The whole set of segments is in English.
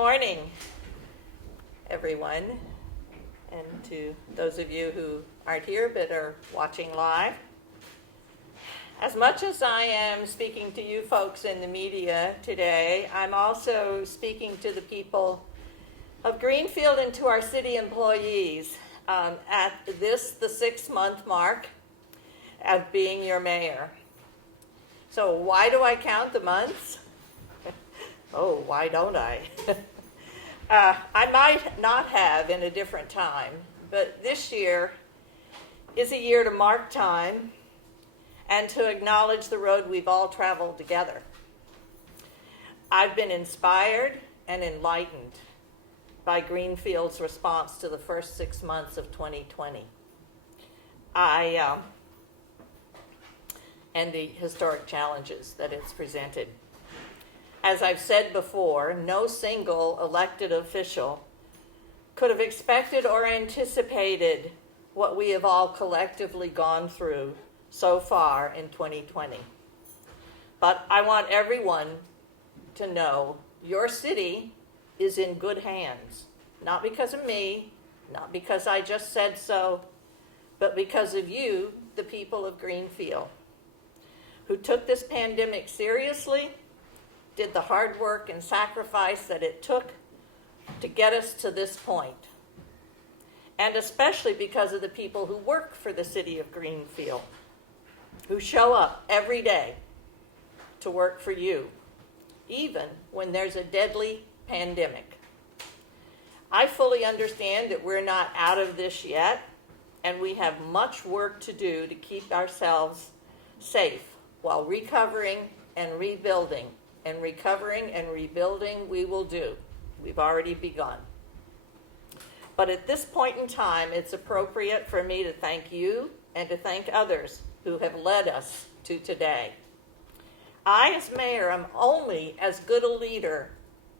morning, everyone, and to those of you who aren't here but are watching live. As much as I am speaking to you folks in the media today, I'm also speaking to the people of Greenfield and to our city employees at this, the 6-month mark of being your mayor. So why do I count the months? Oh, why don't I? I might not have in a different time, but this year is a year to mark time and to acknowledge the road we've all traveled together. I've been inspired and enlightened by Greenfield's response to the first 6 months of 2020. And the historic challenges that it's presented. As I've said before, no single elected official could have expected or anticipated what we have all collectively gone through so far in 2020. But I want everyone to know your city is in good hands, not because of me, not because I just said so, but because of you, the people of Greenfield, who took this pandemic seriously, did the hard work and sacrifice that it took to get us to this point. And especially because of the people who work for the city of Greenfield, who show up every day to work for you, even when there's a deadly pandemic. I fully understand that we're not out of this yet, and we have much work to do to keep ourselves safe while recovering and rebuilding. And recovering and rebuilding we will do. We've already begun. But at this point in time, it's appropriate for me to thank you and to thank others who have led us to today. I, as mayor, am only as good a leader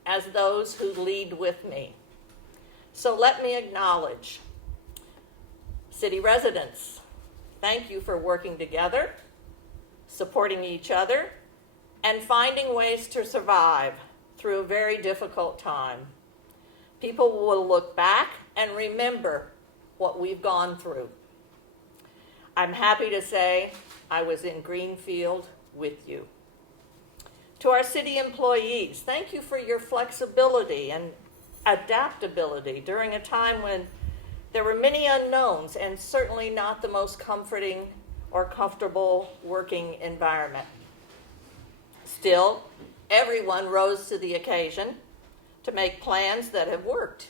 as those who lead with me. So let me acknowledge city residents. Thank you for working together, supporting each other, and finding ways to survive through a very difficult time. People will look back and remember what we've gone through. I'm happy to say I was in Greenfield with you. To our city employees, thank you for your flexibility and adaptability during a time when there were many unknowns and certainly not the most comforting or comfortable working environment. Still, everyone rose to the occasion to make plans that have worked,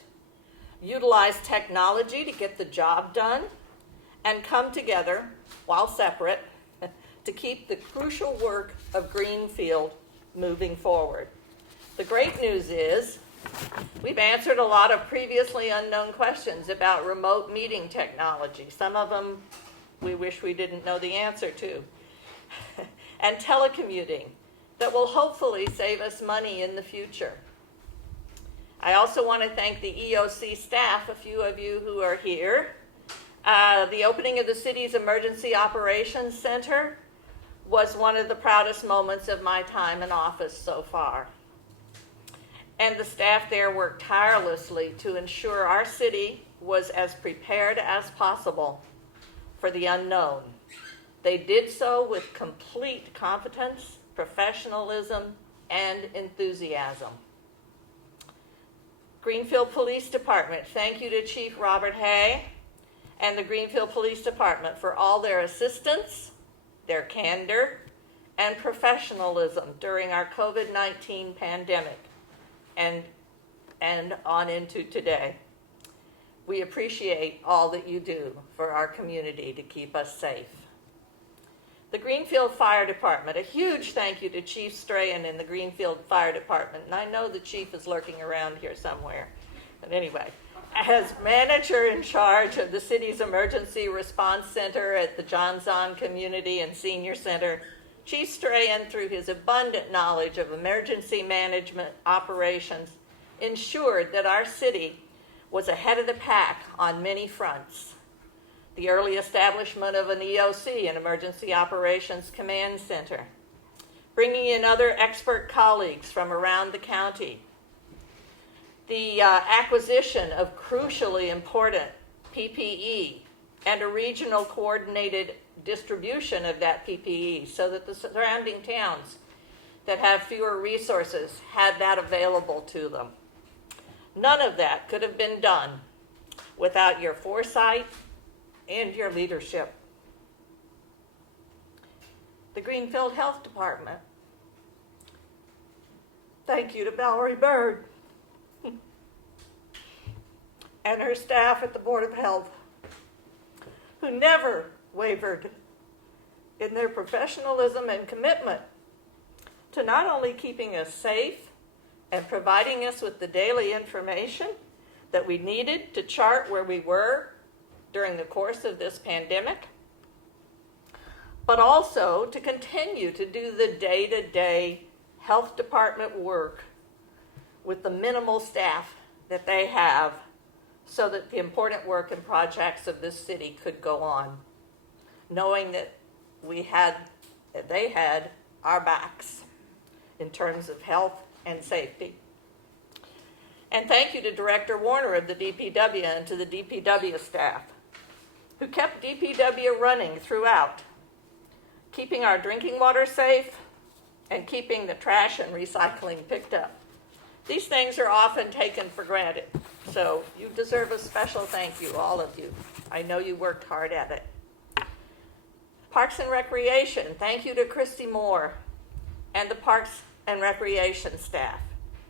utilize technology to get the job done, and come together, while separate, to keep the crucial work of Greenfield moving forward. The great news is we've answered a lot of previously unknown questions about remote meeting technology. Some of them we wish we didn't know the answer to. And telecommuting that will hopefully save us money in the future. I also want to thank the EOC staff, a few of you who are here. The opening of the city's Emergency Operations Center was one of the proudest moments of my time in office so far. And the staff there worked tirelessly to ensure our city was as prepared as possible for the unknown. They did so with complete competence, professionalism, and enthusiasm. Greenfield Police Department, thank you to Chief Robert Hay and the Greenfield Police Department for all their assistance, their candor, and professionalism during our COVID-19 pandemic and on into today. We appreciate all that you do for our community to keep us safe. The Greenfield Fire Department, a huge thank you to Chief Strahan and the Greenfield Fire Department. And I know the chief is lurking around here somewhere. But anyway, as manager in charge of the city's Emergency Response Center at the John Zahn Community and Senior Center, Chief Strahan, through his abundant knowledge of emergency management operations, ensured that our city was ahead of the pack on many fronts. The early establishment of an EOC, an Emergency Operations Command Center, bringing in other expert colleagues from around the county, the acquisition of crucially important PPE and a regional coordinated distribution of that PPE so that the surrounding towns that have fewer resources had that available to them. None of that could have been done without your foresight and your leadership. The Greenfield Health Department. Thank you to Valerie Bird and her staff at the Board of Health, who never wavered in their professionalism and commitment to not only keeping us safe and providing us with the daily information that we needed to chart where we were during the course of this pandemic, but also to continue to do the day-to-day health department work with the minimal staff that they have so that the important work and projects of this city could go on, knowing that they had our backs in terms of health and safety. And thank you to Director Warner of the DPW and to the DPW staff, who kept DPW running throughout, keeping our drinking water safe and keeping the trash and recycling picked up. These things are often taken for granted, so you deserve a special thank you, all of you. I know you worked hard at it. Parks and Recreation, thank you to Christy Moore and the Parks and Recreation staff.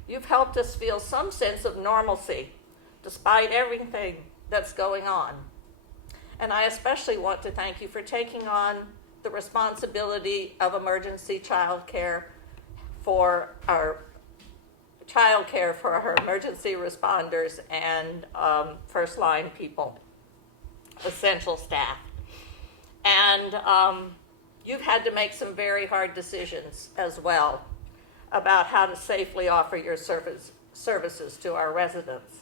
You've helped us feel some sense of normalcy despite everything that's going on. And I especially want to thank you for taking on the responsibility of emergency child care for our emergency responders and first line people, essential staff. And you've had to make some very hard decisions as well about how to safely offer your services to our residents.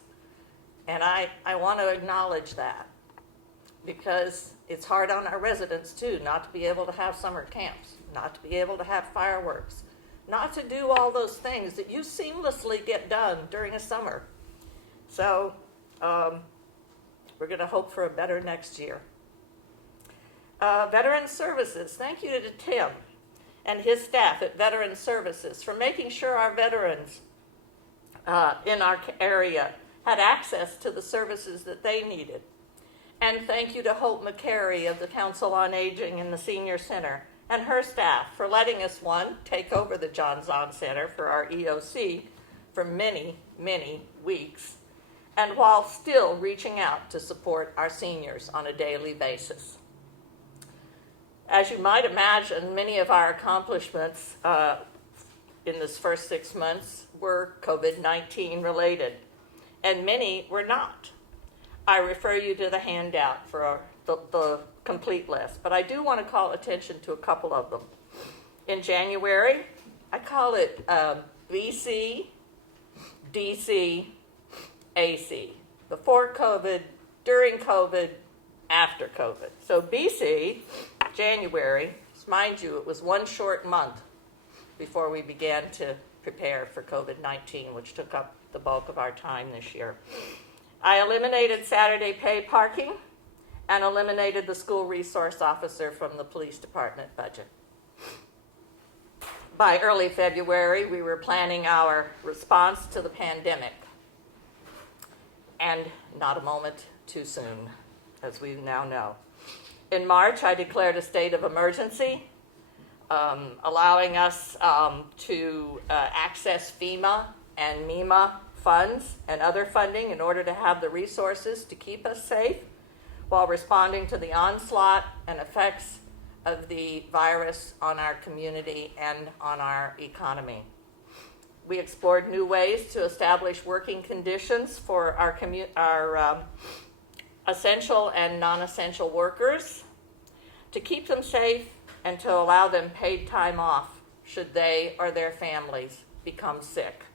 And I want to acknowledge that, because it's hard on our residents too, not to be able to have summer camps, not to be able to have fireworks, not to do all those things that you seamlessly get done during a summer. So we're going to hope for a better next year. Veteran Services, thank you to Tim and his staff at Veteran Services for making sure our veterans in our area had access to the services that they needed. And thank you to Hope McCary of the Council on Aging and the Senior Center and her staff for letting us, one, take over the John Zahn Center for our EOC for many, many weeks, and while still reaching out to support our seniors on a daily basis. As you might imagine, many of our accomplishments in this first 6 months were COVID-19 related, and many were not. I refer you to the handout for the complete list, but I do want to call attention to a couple of them. In January, I call it BC, DC, AC. Before COVID, during COVID, after COVID. So BC, January, mind you, it was one short month before we began to prepare for COVID-19, which took up the bulk of our time this year. I eliminated Saturday pay parking and eliminated the school resource officer from the police department budget. By early February, we were planning our response to the pandemic, and not a moment too soon, as we now know. In March, I declared a state of emergency, allowing us to access FEMA and MEMA funds and other funding in order to have the resources to keep us safe while responding to the onslaught and effects of the virus on our community and on our economy. We explored new ways to establish working conditions for our essential and non-essential workers, to keep them safe and to allow them paid time off should they or their families become sick.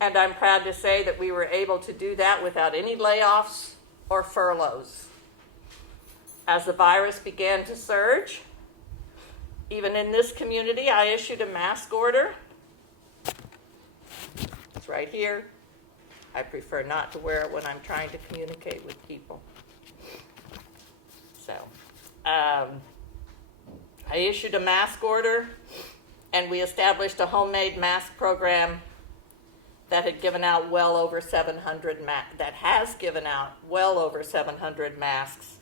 And I'm proud to say that we were able to do that without any layoffs or furloughs. As the virus began to surge, even in this community, I issued a mask order. It's right here. I prefer not to wear it when I'm trying to communicate with people. So, I issued a mask order, and we established a homemade mask program that had given out well over 700 masks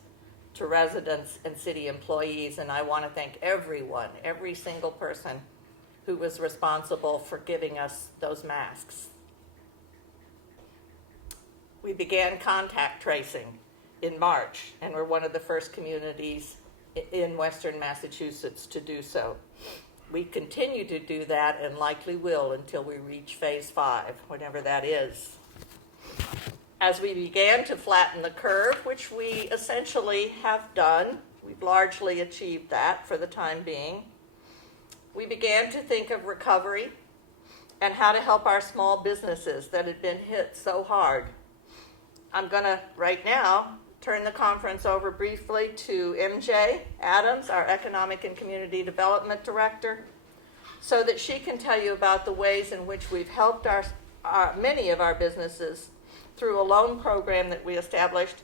to residents and city employees, and I want to thank everyone, every single person who was responsible for giving us those masks. We began contact tracing in March, and we're one of the first communities in Western Massachusetts to do so. We continue to do that and likely will until we reach phase 5, whenever that is. As we began to flatten the curve, which we essentially have done, we've largely achieved that for the time being, we began to think of recovery and how to help our small businesses that had been hit so hard. I'm going to, right now, turn the conference over briefly to MJ Adams, our Economic and Community Development Director, so that she can tell you about the ways in which we've helped many of our businesses through a loan program that we established,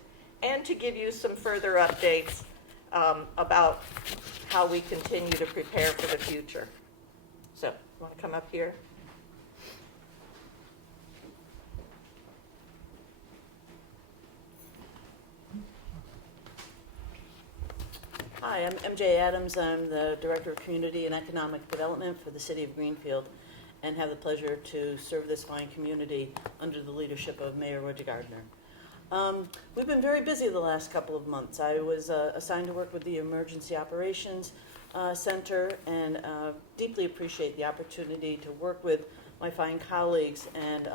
and to give you some further updates about how we continue to prepare for the future. So, you want to come up here? Hi, I'm MJ Adams. I'm the Director of Community and Economic Development for the City of Greenfield, and have the pleasure to serve this fine community under the leadership of Mayor Wedegartner. We've been very busy the last couple of months. I was assigned to work with the Emergency Operations Center, and deeply appreciate the opportunity to work with my fine colleagues. And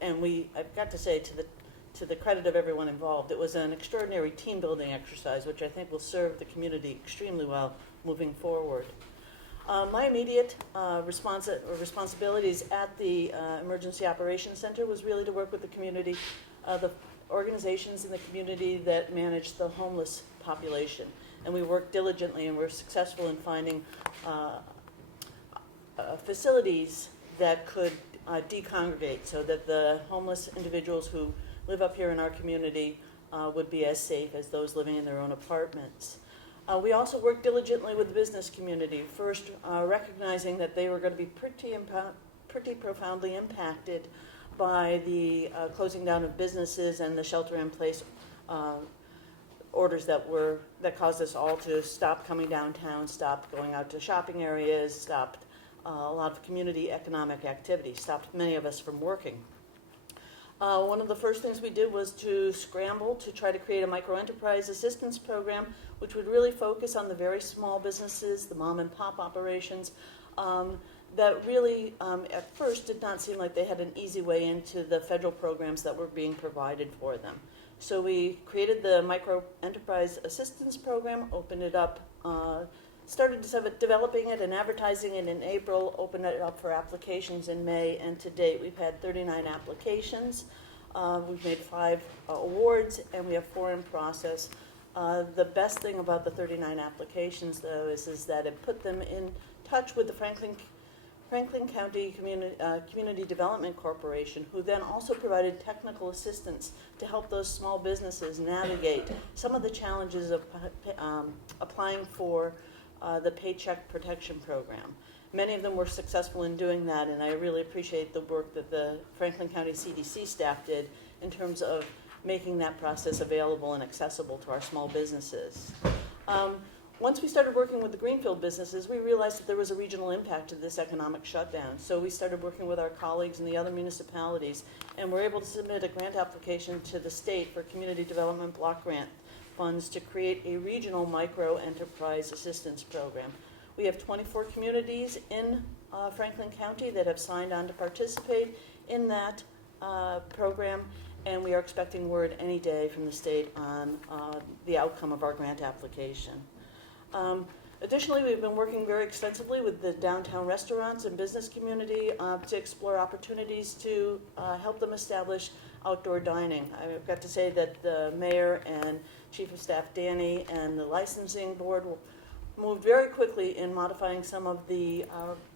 I've got to say, to the credit of everyone involved, it was an extraordinary team-building exercise, which I think will serve the community extremely well moving forward. My immediate responsibilities at the Emergency Operations Center was really to work with the community, the organizations in the community that manage the homeless population. And we worked diligently and were successful in finding facilities that could decongregate, so that the homeless individuals who live up here in our community would be as safe as those living in their own apartments. We also worked diligently with the business community, first recognizing that they were going to be pretty profoundly impacted by the closing down of businesses and the shelter-in-place orders that caused us all to stop coming downtown, stop going out to shopping areas, stopped a lot of community economic activity, stopped many of us from working. One of the first things we did was to scramble to try to create a microenterprise assistance program, which would really focus on the very small businesses, the mom and pop operations, that really at first did not seem like they had an easy way into the federal programs that were being provided for them. So we created the microenterprise assistance program, opened it up, started developing it and advertising it in April, opened it up for applications in May, and to date we've had 39 applications. We've made 5 awards, and we have 4 in process. The best thing about the 39 applications, though, is that it put them in touch with the Franklin County Community Development Corporation, who then also provided technical assistance to help those small businesses navigate some of the challenges of applying for the Paycheck Protection Program. Many of them were successful in doing that, and I really appreciate the work that the Franklin County CDC staff did in terms of making that process available and accessible to our small businesses. Once we started working with the Greenfield businesses, we realized that there was a regional impact to this economic shutdown. So we started working with our colleagues in the other municipalities, and were able to submit a grant application to the state for community development block grant funds to create a regional micro-enterprise assistance program. We have 24 communities in Franklin County that have signed on to participate in that program, and we are expecting word any day from the state on the outcome of our grant application. Additionally, we've been working very extensively with the downtown restaurants and business community to explore opportunities to help them establish outdoor dining. I've got to say that the mayor and Chief of Staff Danny and the licensing board moved very quickly in modifying some of the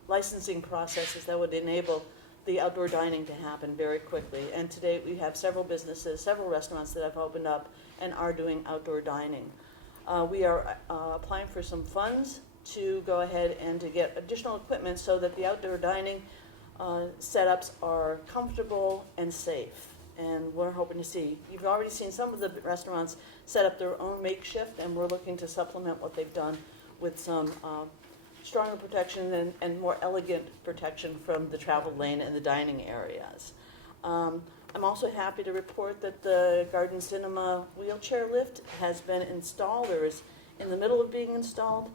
licensing processes that would enable the outdoor dining to happen very quickly. And today we have several businesses, several restaurants that have opened up and are doing outdoor dining. We are applying for some funds to go ahead and to get additional equipment so that the outdoor dining setups are comfortable and safe. And we're hoping to see, you've already seen some of the restaurants set up their own makeshift, and we're looking to supplement what they've done with some stronger protection and more elegant protection from the travel lane and the dining areas. I'm also happy to report that the Garden Cinema wheelchair lift has been installed, or is in the middle of being installed.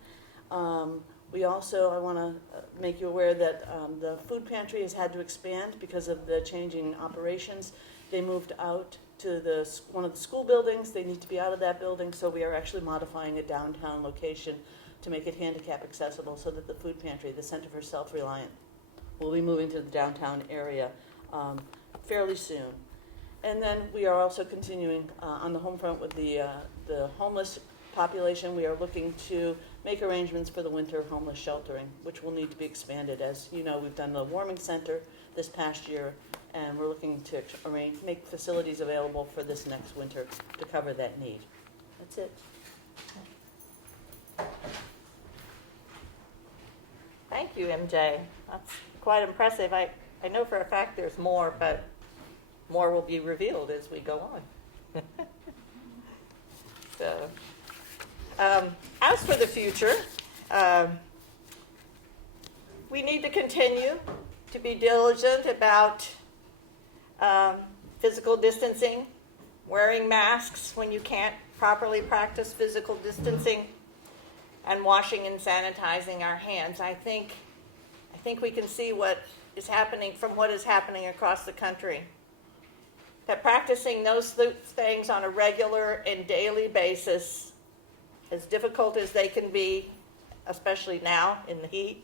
We also, I want to make you aware that the food pantry has had to expand because of the changing operations. They moved out to one of the school buildings. They need to be out of that building, so we are actually modifying a downtown location to make it handicap accessible so that the food pantry, the Center for Self-Reliant, will be moving to the downtown area fairly soon. And then we are also continuing on the home front with the homeless population. We are looking to make arrangements for the winter homeless sheltering, which will need to be expanded. As you know, we've done the warming center this past year, and we're looking to make facilities available for this next winter to cover that need. That's it. Thank you, MJ. That's quite impressive. I know for a fact there's more, but more will be revealed as we go on. So, as for the future, we need to continue to be diligent about physical distancing, wearing masks when you can't properly practice physical distancing, and washing and sanitizing our hands. I think we can see what is happening from what is happening across the country. That practicing those things on a regular and daily basis, as difficult as they can be, especially now in the heat,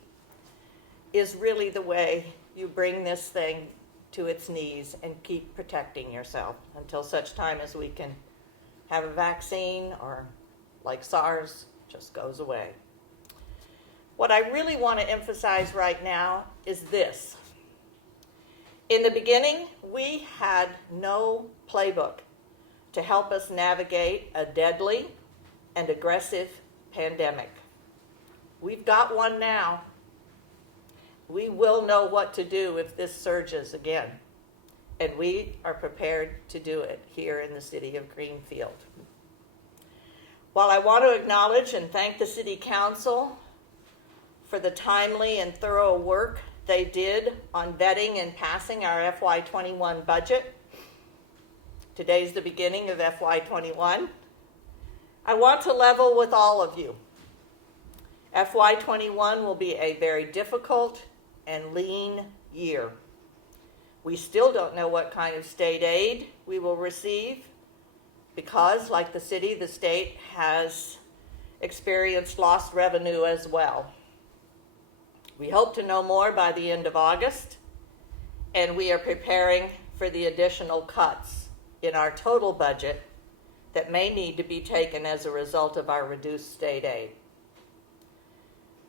is really the way you bring this thing to its knees and keep protecting yourself until such time as we can have a vaccine, or like SARS, just goes away. What I really want to emphasize right now is this. In the beginning, we had no playbook to help us navigate a deadly and aggressive pandemic. We've got one now. We will know what to do if this surges again, and we are prepared to do it here in the city of Greenfield. While I want to acknowledge and thank the City Council for the timely and thorough work they did on vetting and passing our FY21 budget, today's the beginning of FY21, I want to level with all of you. FY21 will be a very difficult and lean year. We still don't know what kind of state aid we will receive because, like the city, the state has experienced lost revenue as well. We hope to know more by the end of August, and we are preparing for the additional cuts in our total budget that may need to be taken as a result of our reduced state aid.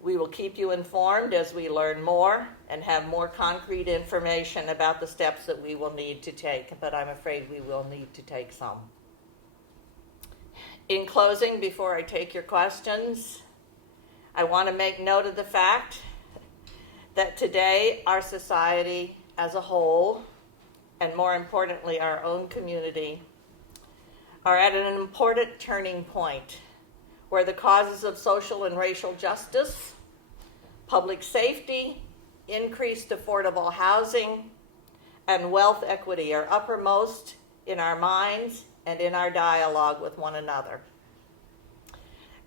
We will keep you informed as we learn more and have more concrete information about the steps that we will need to take, but I'm afraid we will need to take some. In closing, before I take your questions, I want to make note of the fact that today our society as a whole, and more importantly our own community, are at an important turning point where the causes of social and racial justice, public safety, increased affordable housing, and wealth equity are uppermost in our minds and in our dialogue with one another.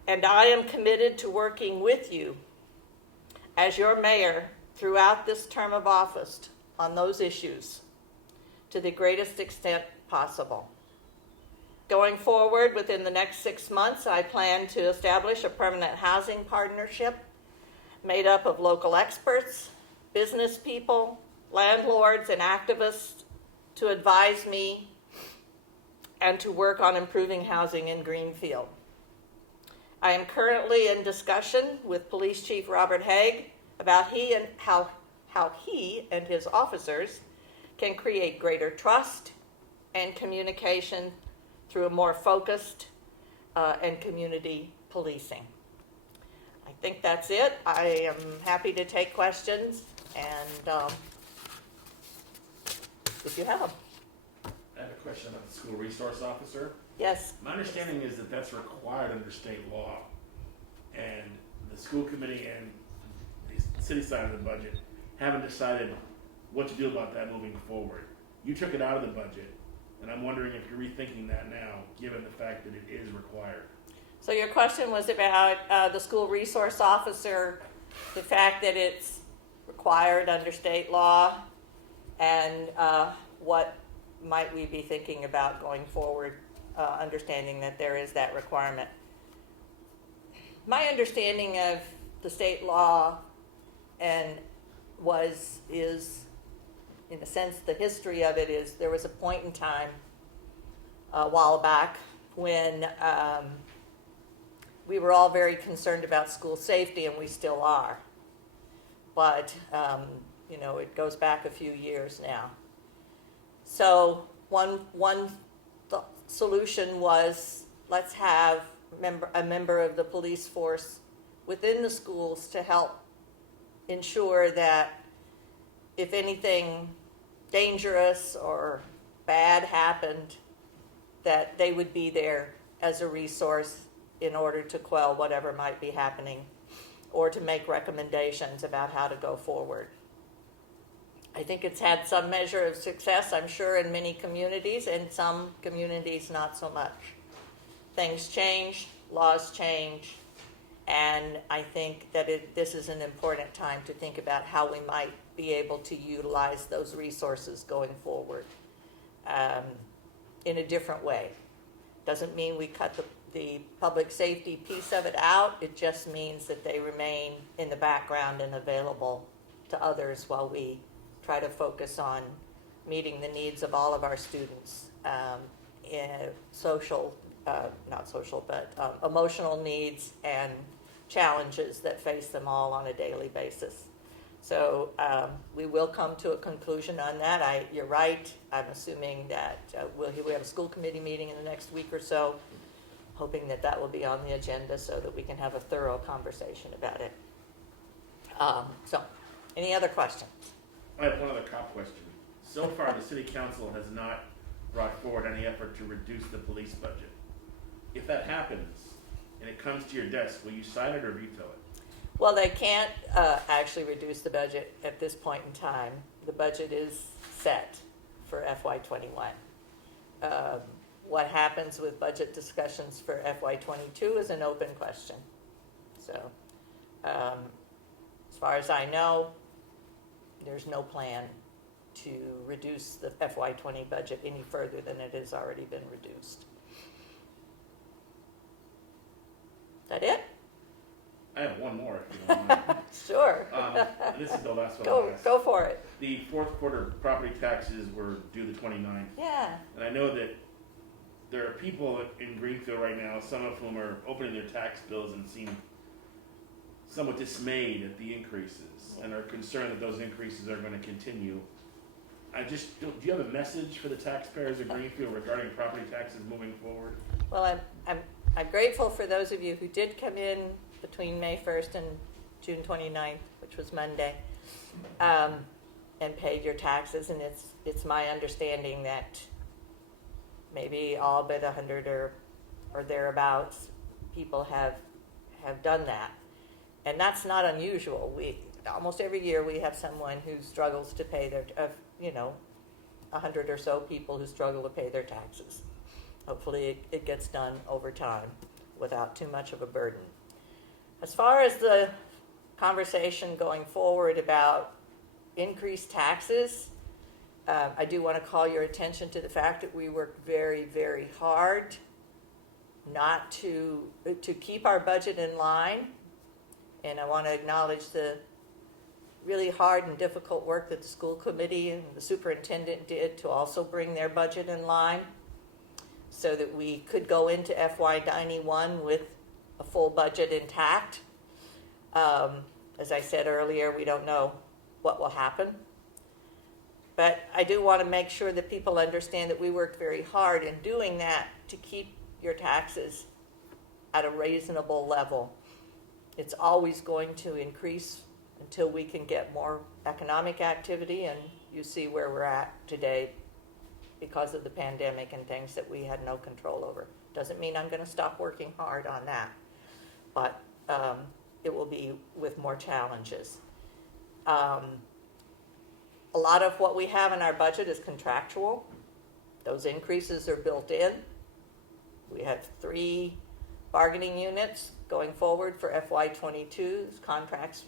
And I am committed to working with you as your mayor throughout this term of office on those issues to the greatest extent possible. Going forward, within the next 6 months, I plan to establish a permanent housing partnership made up of local experts, business people, landlords, and activists to advise me and to work on improving housing in Greenfield. I am currently in discussion with Police Chief Robert Haig about how how he and his officers can create greater trust and communication through a more focused and community policing. I think that's it. I am happy to take questions, and if you have them. I have a question about the school resource officer. Yes. My understanding is that that's required under state law, and the school committee and the city side of the budget haven't decided what to do about that moving forward. You took it out of the budget, and I'm wondering if you're rethinking that now, given the fact that it is required. So your question was about the school resource officer, the fact that it's required under state law, and what might we be thinking about going forward, understanding that there is that requirement. My understanding of the state law is, in a sense, the history of it is there was a point in time a while back when we were all very concerned about school safety, and we still are. But, it goes back a few years now. So one solution was, let's have a member of the police force within the schools to help ensure that if anything dangerous or bad happened, that they would be there as a resource in order to quell whatever might be happening or to make recommendations about how to go forward. I think it's had some measure of success, I'm sure, in many communities, and some communities not so much. Things change, laws change, and I think that this is an important time to think about how we might be able to utilize those resources going forward in a different way. Doesn't mean we cut the public safety piece of it out. It just means that they remain in the background and available to others while we try to focus on meeting the needs of all of our students in emotional needs and challenges that face them all on a daily basis. So we will come to a conclusion on that. You're right. I'm assuming that we have a school committee meeting in the next week or so, hoping that will be on the agenda so that we can have a thorough conversation about it. So, any other questions? I have one other cop question. So far, the city council has not brought forward any effort to reduce the police budget. If that happens and it comes to your desk, will you sign it or veto it? Well, they can't actually reduce the budget at this point in time. The budget is set for FY21. What happens with budget discussions for FY22 is an open question. So, as far as I know, there's no plan to reduce the FY20 budget any further than it has already been reduced. Is that it? I have one more, if you don't mind. Sure. This is the last one I'll ask. Go for it. The fourth quarter property taxes were due the 29th. Yeah. And I know that there are people in Greenfield right now, some of whom are opening their tax bills and seem somewhat dismayed at the increases and are concerned that those increases are going to continue. Do you have a message for the taxpayers of Greenfield regarding property taxes moving forward? Well, I'm grateful for those of you who did come in between May 1st and June 29th, which was Monday, and paid your taxes. And it's my understanding that maybe all but 100 or thereabouts people have done that. And that's not unusual. Almost every year we have someone who struggles to pay their, 100 or so people who struggle to pay their taxes. Hopefully it gets done over time without too much of a burden. As far as the conversation going forward about increased taxes, I do want to call your attention to the fact that we work very, very hard not to keep our budget in line. And I want to acknowledge the really hard and difficult work that the school committee and the superintendent did to also bring their budget in line so that we could go into FY91 with a full budget intact. As I said earlier, we don't know what will happen. But I do want to make sure that people understand that we worked very hard in doing that to keep your taxes at a reasonable level. It's always going to increase until we can get more economic activity, and you see where we're at today because of the pandemic and things that we had no control over. Doesn't mean I'm going to stop working hard on that, but it will be with more challenges. A lot of what we have in our budget is contractual. Those increases are built in. We have 3 bargaining units going forward for FY22. Contracts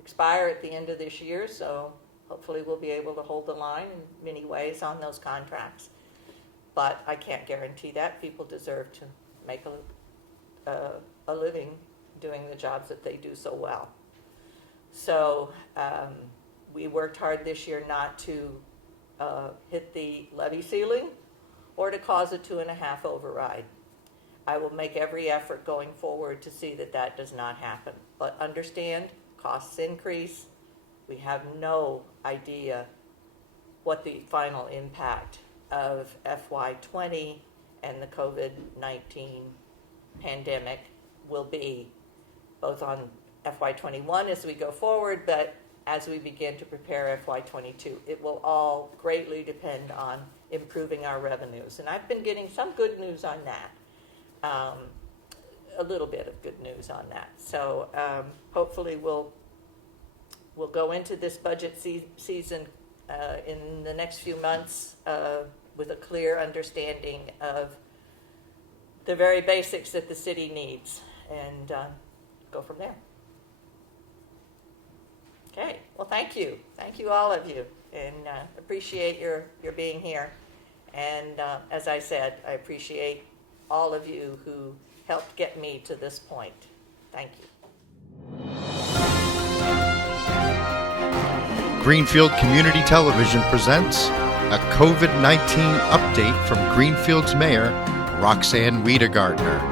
expire at the end of this year, so hopefully we'll be able to hold the line in many ways on those contracts. But I can't guarantee that. People deserve to make a living doing the jobs that they do so well. So we worked hard this year not to hit the levy ceiling or to cause a 2.5 override. I will make every effort going forward to see that that does not happen. But understand, costs increase. We have no idea what the final impact of FY20 and the COVID-19 pandemic will be, both on FY21 as we go forward, but as we begin to prepare FY22. It will all greatly depend on improving our revenues. And I've been getting some good news on that, a little bit of good news on that. So hopefully we'll go into this budget season in the next few months with a clear understanding of the very basics that the city needs, and go from there. Okay, well, thank you. Thank you, all of you, and appreciate your being here. And as I said, I appreciate all of you who helped get me to this point. Thank you. Greenfield Community Television presents a COVID-19 update from Greenfield's Mayor, Roxann Wedegartner.